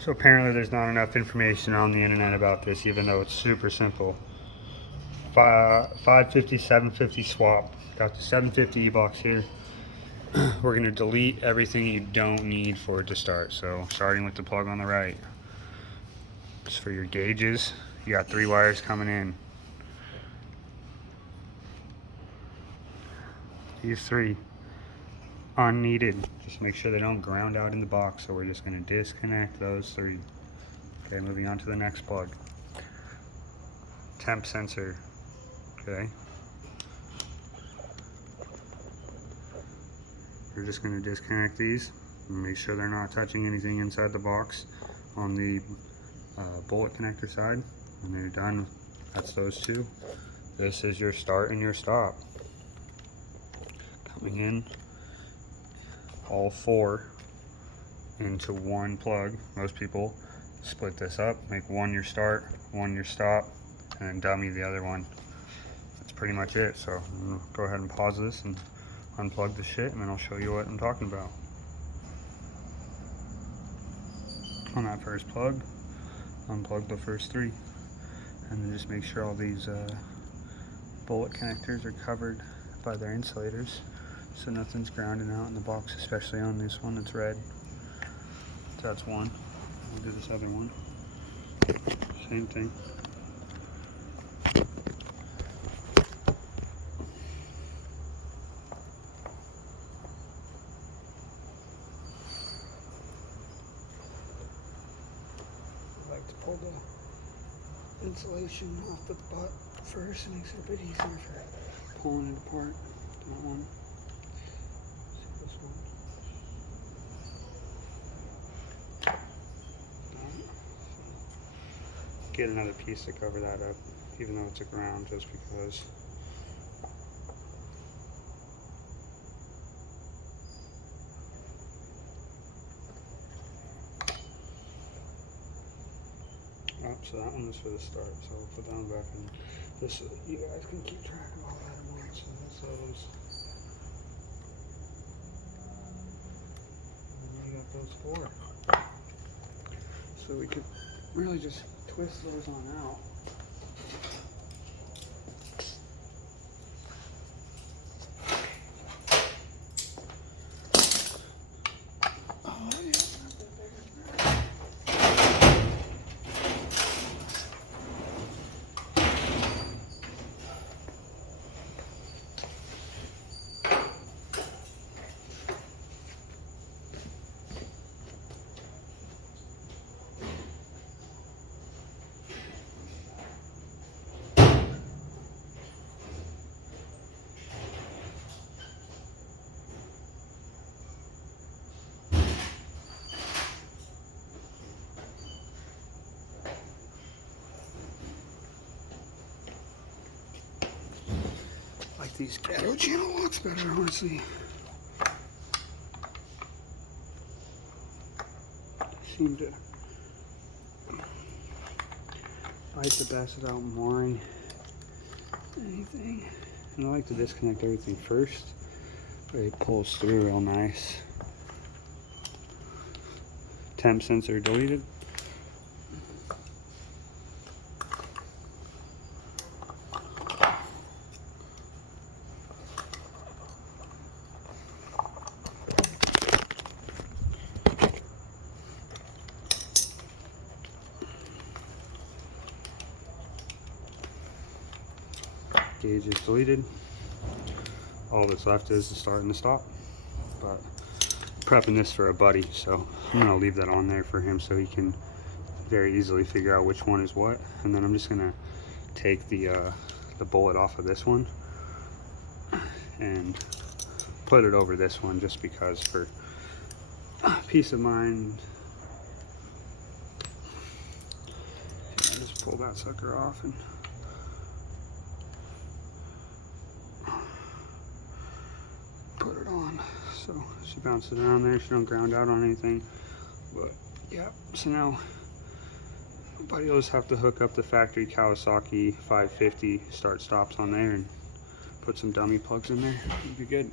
So apparently there's not enough information on the internet about this, even though it's super simple. 550, 750 swap. Got the 750 ebox here. We're going to delete everything you don't need for it to start. So starting with the plug on the right. Just for your gauges, you got 3 wires coming in. These 3 unneeded. Just make sure they don't ground out in the box. So we're just going to disconnect those 3. Okay, moving on to the next plug. Temp sensor. Okay. We're just going to disconnect these and make sure they're not touching anything inside the box on the bullet connector side. When they're done, that's those 2. This is your start and your stop. Coming in, all 4 into one plug. Most people split this up, make one your start, one your stop, and then dummy the other one. That's pretty much it. So I'm gonna go ahead and pause this and unplug the shit, and then I'll show you what I'm talking about. On that first plug, unplug the first 3, and then just make sure all these bullet connectors are covered by their insulators, so nothing's grounding out in the box, especially on this one that's red. So that's one. We'll do this other one. Same thing. I like to pull the insulation off the butt first. It makes it a bit easier for pulling it apart. That one. See this one. Get another piece to cover that up, even though it's a ground, just because. Oh, so that one is for the start, so I'll put that one back in. This, you guys can keep track of all that at once. So that's those. And then you got those 4. So we could really just twist those on out. Oh yeah. Like these ghetto channel locks better, honestly. Seem to bite the best without marring anything. And I like to disconnect everything first, but it pulls through real nice. Temp sensor deleted. Gauge is deleted. All that's left is the start and the stop. But prepping this for a buddy, so I'm gonna leave that on there for him so he can very easily figure out which one is what. And then I'm just gonna take the bullet off of this one and put it over this one, just because for peace of mind. I just pull that sucker off and put it on. So she bounces around there, she don't ground out on anything. But yeah, so now buddy will just have to hook up the factory Kawasaki 550 start stops on there and put some dummy plugs in there. It'll be good.